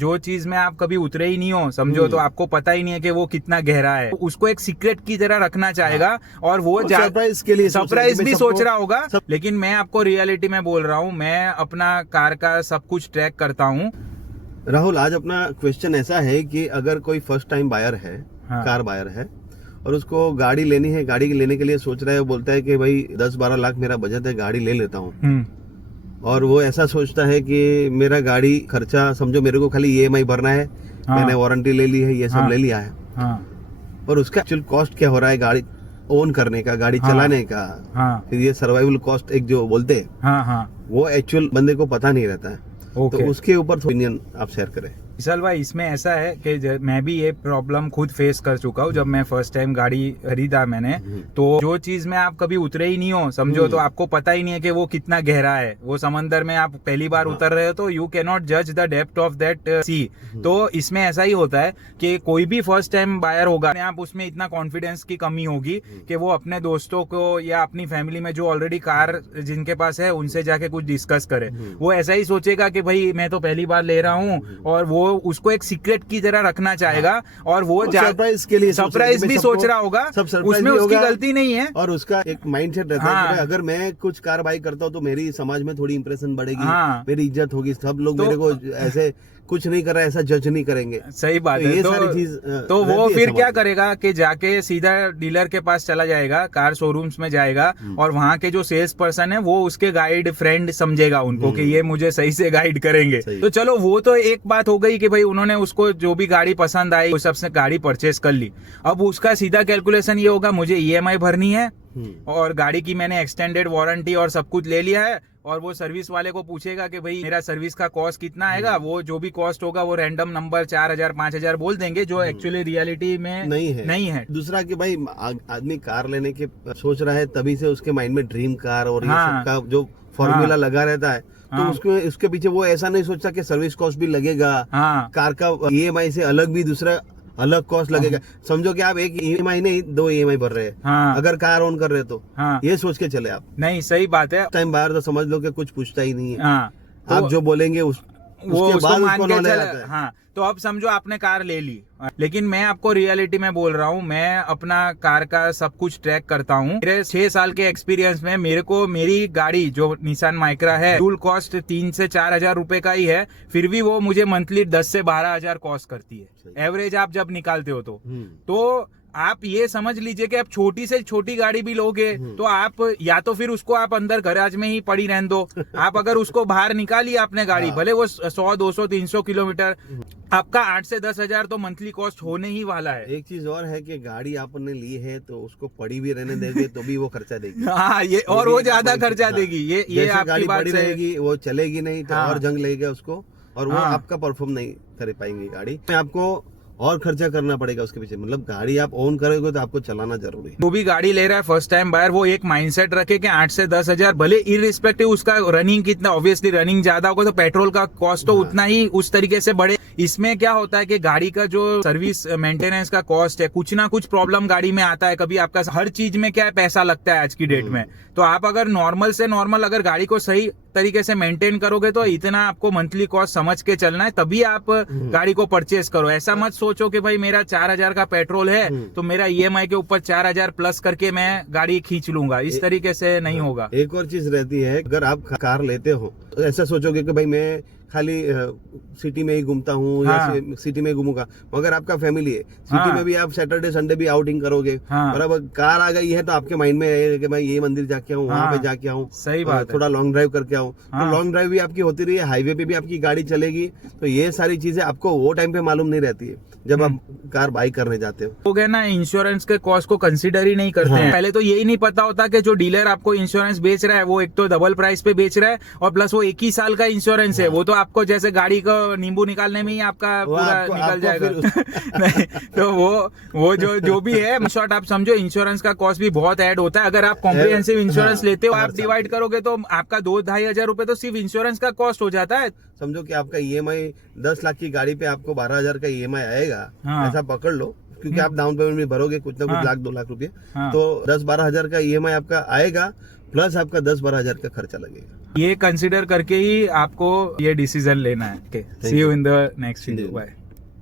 जो चीज में आप कभी उतरे ही नहीं हो समझो, तो आपको पता ही नहीं है कि वो कितना गहरा है। उसको एक सीक्रेट की तरह रखना चाहेगा और वो सरप्राइज के लिए सरप्राइज भी सोच रहा होगा। लेकिन मैं आपको रियलिटी में बोल रहा हूँ, मैं अपना कार का सब कुछ ट्रैक करता हूँ। राहुल, आज अपना क्वेश्चन ऐसा है कि अगर कोई फर्स्ट टाइम बायर है, कार बायर है और उसको गाड़ी लेनी है, गाड़ी लेने के लिए सोच रहा है, वो बोलता है कि भाई 10-12 लाख मेरा बजट है, गाड़ी ले लेता हूँ। और वो ऐसा सोचता है कि मेरा गाड़ी खर्चा समझो मेरे को खाली ईएमआई भरना है, मैंने वारंटी ले ली है, ये सब ले लिया है, और उसका एक्चुअल कॉस्ट क्या हो रहा है गाड़ी ओन करने का, गाड़ी चलाने का, फिर ये सर्वाइवल कॉस्ट एक जो बोलते हैं, वो एक्चुअल बंदे को पता नहीं रहता है। तो उसके ऊपर ओपिनियन आप शेयर करें। विशाल भाई, इसमें ऐसा है कि मैं भी ये प्रॉब्लम खुद फेस कर चुका हूँ। जब मैं फर्स्ट टाइम गाड़ी खरीदा मैंने, तो जो चीज में आप कभी उतरे ही नहीं हो समझो, तो आपको पता ही नहीं है कि वो कितना गहरा है। वो समंदर में आप पहली बार उतर रहे हो, तो यू कैन नॉट जज द डेप्थ ऑफ दैट सी। तो इसमें ऐसा ही होता है कि कोई भी फर्स्ट टाइम बायर होगा, आप उसमें इतना कॉन्फिडेंस की कमी होगी कि वो अपने दोस्तों को या अपनी फैमिली में जो ऑलरेडी कार जिनके पास है उनसे जाके कुछ डिस्कस करे। वो ऐसा ही सोचेगा कि भाई मैं तो पहली बार ले रहा हूँ, और वो उसको एक सीक्रेट की तरह रखना चाहेगा और वो सरप्राइज के लिए सरप्राइज भी सोच रहा होगा। उसमें उसकी गलती नहीं है, और उसका एक माइंडसेट रहता है कि अगर मैं कुछ कार बाई करता हूँ तो मेरी समाज में थोड़ी इंप्रेशन बढ़ेगी, मेरी इज्जत होगी, सब लोग मेरे को ऐसे कुछ नहीं कर रहा है ऐसा जज नहीं करेंगे। सही बात है। ये सारी चीज तो वो फिर क्या करेगा कि जाके सीधा डीलर के पास चला जाएगा, कार शोरूम्स में जाएगा, और वहाँ के जो सेल्स पर्सन है वो उसके गाइड फ्रेंड समझेगा उनको कि ये मुझे सही से गाइड करेंगे। तो चलो, वो तो एक बात हो गई कि भाई उन्होंने उसको जो भी गाड़ी पसंद आई उस सबसे गाड़ी परचेस कर ली। अब उसका सीधा कैलकुलेशन ये होगा, मुझे ईएमआई भरनी है और गाड़ी की मैंने एक्सटेंडेड वारंटी और सब कुछ ले लिया है, और वो सर्विस वाले को पूछेगा कि भाई मेरा सर्विस का कॉस्ट कितना आएगा। वो जो भी कॉस्ट होगा वो रैंडम नंबर 4,000 5,000 बोल देंगे, जो एक्चुअली रियलिटी में नहीं है। दूसरा कि भाई आदमी कार लेने के सोच रहा है, तभी से उसके माइंड में ड्रीम कार और ये सब का जो फॉर्मूला लगा रहता है, तो उसके पीछे वो ऐसा नहीं सोचता कि सर्विस कॉस्ट भी लगेगा, कार का ईएमआई से अलग भी दूसरा अलग कॉस्ट लगेगा। समझो कि आप एक ईएमआई नहीं 2 ईएमआई भर रहे हैं, अगर कार ऑन कर रहे तो ये सोच के चले आप। नहीं, सही बात है। टाइम बाहर तो समझ लो कि कुछ पूछता ही नहीं है, आप जो बोलेंगे वो उसको मान के चले। तो अब समझो आपने कार ले ली, लेकिन मैं आपको रियलिटी में बोल रहा हूँ, मैं अपना कार का सब कुछ ट्रैक करता हूँ। मेरे 6 साल के एक्सपीरियंस में मेरे को मेरी गाड़ी जो निसान माइक्रा है, फ्यूल कॉस्ट 3 से 4,000 रुपए का ही है, फिर भी वो मुझे मंथली 10 से 12,000 कॉस्ट करती है, एवरेज आप जब निकालते हो तो आप ये समझ लीजिए कि आप छोटी से छोटी गाड़ी भी लोगे तो आप या तो फिर उसको आप अंदर गैराज में ही पड़ी रहने दो। आप अगर उसको बाहर निकालिए आपने गाड़ी, भले वो 100 200 300 किलोमीटर, आपका 8 से 10,000 तो मंथली कॉस्ट होने ही वाला है। एक चीज और है कि गाड़ी आपने ली है तो उसको पड़ी भी रहने देंगे तो भी वो खर्चा देगी। ये और वो ज्यादा खर्चा देगी। ये आपकी बात पड़ी रहेगी, वो चलेगी नहीं तो और जंग लगेगा उसको, और वो आपका परफॉर्म नहीं कर पाएंगी गाड़ी। आपको और खर्चा करना पड़ेगा उसके पीछे। मतलब गाड़ी आप ओन करोगे तो आपको चलाना जरूरी है। वो भी गाड़ी ले रहा है फर्स्ट टाइम बायर, वो एक माइंडसेट रखे कि 8 से 10,000, भले इररिस्पेक्टिव उसका रनिंग कितना, ऑब्वियसली रनिंग ज्यादा होगा तो पेट्रोल का कॉस्ट तो उतना ही उस तरीके से बढ़े। इसमें क्या होता है कि गाड़ी का जो सर्विस मेंटेनेंस का कॉस्ट है, कुछ ना कुछ प्रॉब्लम गाड़ी में आता है। कभी आपका हर चीज में क्या है, पैसा लगता है आज की डेट में। तो आप अगर नॉर्मल से नॉर्मल अगर गाड़ी को सही तरीके से मेंटेन करोगे तो इतना आपको मंथली कॉस्ट समझ के चलना है, तभी आप गाड़ी को परचेस करो। ऐसा मत सोचो कि भाई मेरा 4,000 का पेट्रोल है तो मेरा ईएमआई के ऊपर 4,000 प्लस करके मैं गाड़ी खींच लूंगा, इस तरीके से नहीं होगा। एक और चीज रहती है, अगर आप कार लेते हो तो ऐसा सोचोगे कि भाई मैं खाली सिटी में ही घूमता हूँ या सिटी में घूमूंगा, मगर आपका फैमिली है, सिटी में भी आप सैटरडे संडे भी आउटिंग करोगे। और अब कार आ गई है तो आपके माइंड में है कि भाई ये मंदिर जाके आऊँ, वहाँ पे जाके आऊँ, सही बात, थोड़ा लॉन्ग ड्राइव करके आऊँ। तो लॉन्ग ड्राइव भी आपकी होती रही है, हाईवे पे भी आपकी गाड़ी चलेगी। तो ये सारी चीजें आपको वो टाइम पे मालूम नहीं रहती है जब आप कार बाई करने जाते हो। लोग है ना, इंश्योरेंस के कॉस्ट को कंसीडर ही नहीं करते हैं। पहले तो यही नहीं पता होता कि जो डीलर आपको इंश्योरेंस बेच रहा है वो एक तो डबल प्राइस पे बेच रहा है, और प्लस वो 1 ही साल का इंश्योरेंस है। वो तो आपको जैसे गाड़ी को नींबू निकालने में ही आपका पूरा निकल जाएगा। नहीं, तो वो जो भी है, शॉर्ट आप समझो, इंश्योरेंस का कॉस्ट भी बहुत ऐड होता है। अगर आप कॉम्प्रिहेंसिव इंश्योरेंस लेते हो, आप डिवाइड करोगे तो आपका 2-2.5 हजार रुपए तो सिर्फ इंश्योरेंस का कॉस्ट हो जाता है। समझो कि आपका ईएमआई 10 लाख की गाड़ी पे आपको 12,000 का ईएमआई आएगा, ऐसा पकड़ लो। क्योंकि आप डाउन पेमेंट भी भरोगे कुछ ना कुछ हाँ। लाख 2 लाख रुपए, हाँ। तो 10-12 हजार का ईएमआई आपका आएगा, प्लस आपका 10-12 हजार का खर्चा लगेगा। ये कंसिडर करके ही आपको ये डिसीजन लेना है। See you in the next video. Bye.